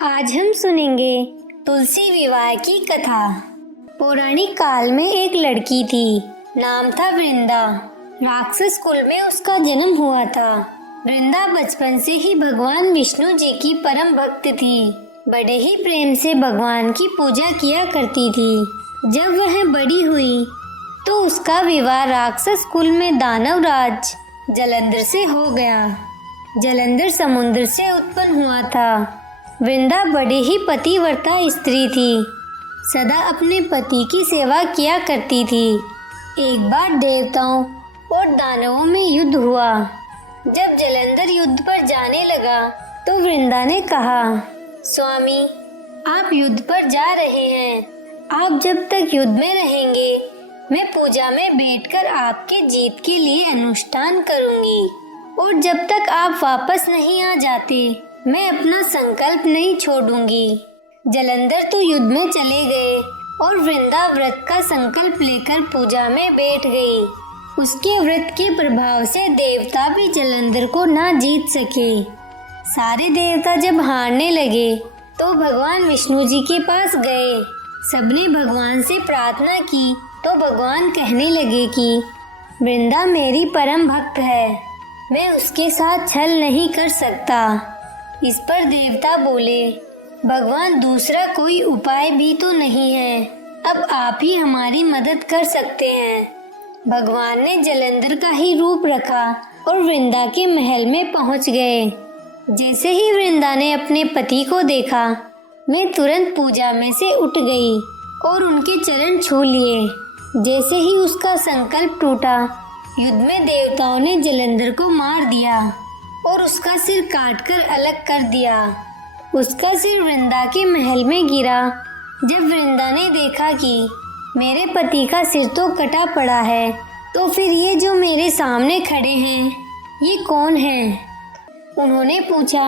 आज हम सुनेंगे तुलसी विवाह की कथा। पौराणिक काल में एक लड़की थी, नाम था वृंदा। राक्षस कुल में उसका जन्म हुआ था। वृंदा बचपन से ही भगवान विष्णु जी की परम भक्त थी। बड़े ही प्रेम से भगवान की पूजा किया करती थी। जब वह बड़ी हुई तो उसका विवाह राक्षस कुल में दानव राज जलंधर से हो गया। जलंधर समुद्र से उत्पन्न हुआ था। वृंदा बड़ी ही पतिव्रता स्त्री थी, सदा अपने पति की सेवा किया करती थी। एक बार देवताओं और दानवों में युद्ध हुआ। जब जलंधर युद्ध पर जाने लगा तो वृंदा ने कहा, स्वामी, आप युद्ध पर जा रहे हैं। आप जब तक युद्ध में रहेंगे मैं पूजा में बैठकर आपके जीत के लिए अनुष्ठान करूंगी, और जब तक आप वापस नहीं आ जाते मैं अपना संकल्प नहीं छोड़ूंगी। जलंधर तो युद्ध में चले गए और वृंदा व्रत का संकल्प लेकर पूजा में बैठ गई। उसके व्रत के प्रभाव से देवता भी जलंधर को ना जीत सके। सारे देवता जब हारने लगे तो भगवान विष्णु जी के पास गए। सबने भगवान से प्रार्थना की तो भगवान कहने लगे कि वृंदा मेरी परम भक्त है, मैं उसके साथ छल नहीं कर सकता। इस पर देवता बोले, भगवान दूसरा कोई उपाय भी तो नहीं है, अब आप ही हमारी मदद कर सकते हैं। भगवान ने जलंधर का ही रूप रखा और वृंदा के महल में पहुंच गए। जैसे ही वृंदा ने अपने पति को देखा, मैं तुरंत पूजा में से उठ गई और उनके चरण छू लिए। जैसे ही उसका संकल्प टूटा, युद्ध में देवताओं ने जलंधर को मार दिया और उसका सिर काटकर अलग कर दिया। उसका सिर वृंदा के महल में गिरा। जब वृंदा ने देखा कि मेरे पति का सिर तो कटा पड़ा है, तो फिर ये जो मेरे सामने खड़े हैं ये कौन हैं? उन्होंने पूछा,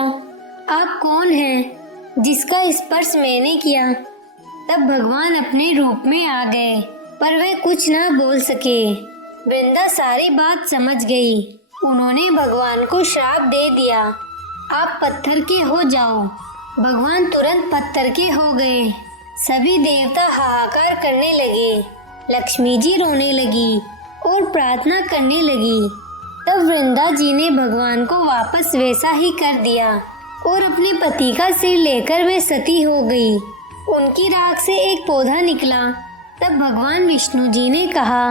आप कौन हैं जिसका स्पर्श मैंने किया? तब भगवान अपने रूप में आ गए, पर वे कुछ ना बोल सके। वृंदा सारी बात समझ गई। उन्होंने भगवान को श्राप दे दिया, आप पत्थर के हो जाओ। भगवान तुरंत पत्थर के हो गए। सभी देवता हाहाकार करने लगे। लक्ष्मी जी रोने लगी और प्रार्थना करने लगी। तब वृंदा जी ने भगवान को वापस वैसा ही कर दिया और अपने पति का सिर लेकर वे सती हो गई। उनकी राख से एक पौधा निकला। तब भगवान विष्णु जी ने कहा,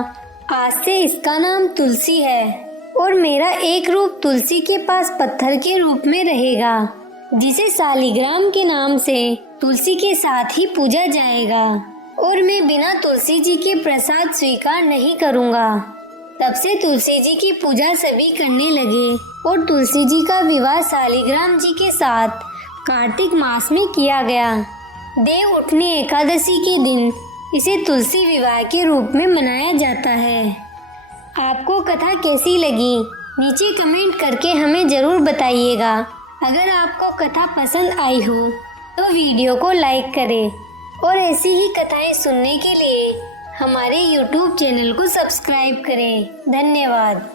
आज से इसका नाम तुलसी है और मेरा एक रूप तुलसी के पास पत्थर के रूप में रहेगा, जिसे शालिग्राम के नाम से तुलसी के साथ ही पूजा जाएगा, और मैं बिना तुलसी जी के प्रसाद स्वीकार नहीं करूँगा। तब से तुलसी जी की पूजा सभी करने लगे और तुलसी जी का विवाह शालिग्राम जी के साथ कार्तिक मास में किया गया। देव उठनी एकादशी के दिन इसे तुलसी विवाह के रूप में मनाया जाता है। आपको कथा कैसी लगी नीचे कमेंट करके हमें ज़रूर बताइएगा। अगर आपको कथा पसंद आई हो तो वीडियो को लाइक करें और ऐसी ही कथाएं सुनने के लिए हमारे YouTube चैनल को सब्सक्राइब करें। धन्यवाद।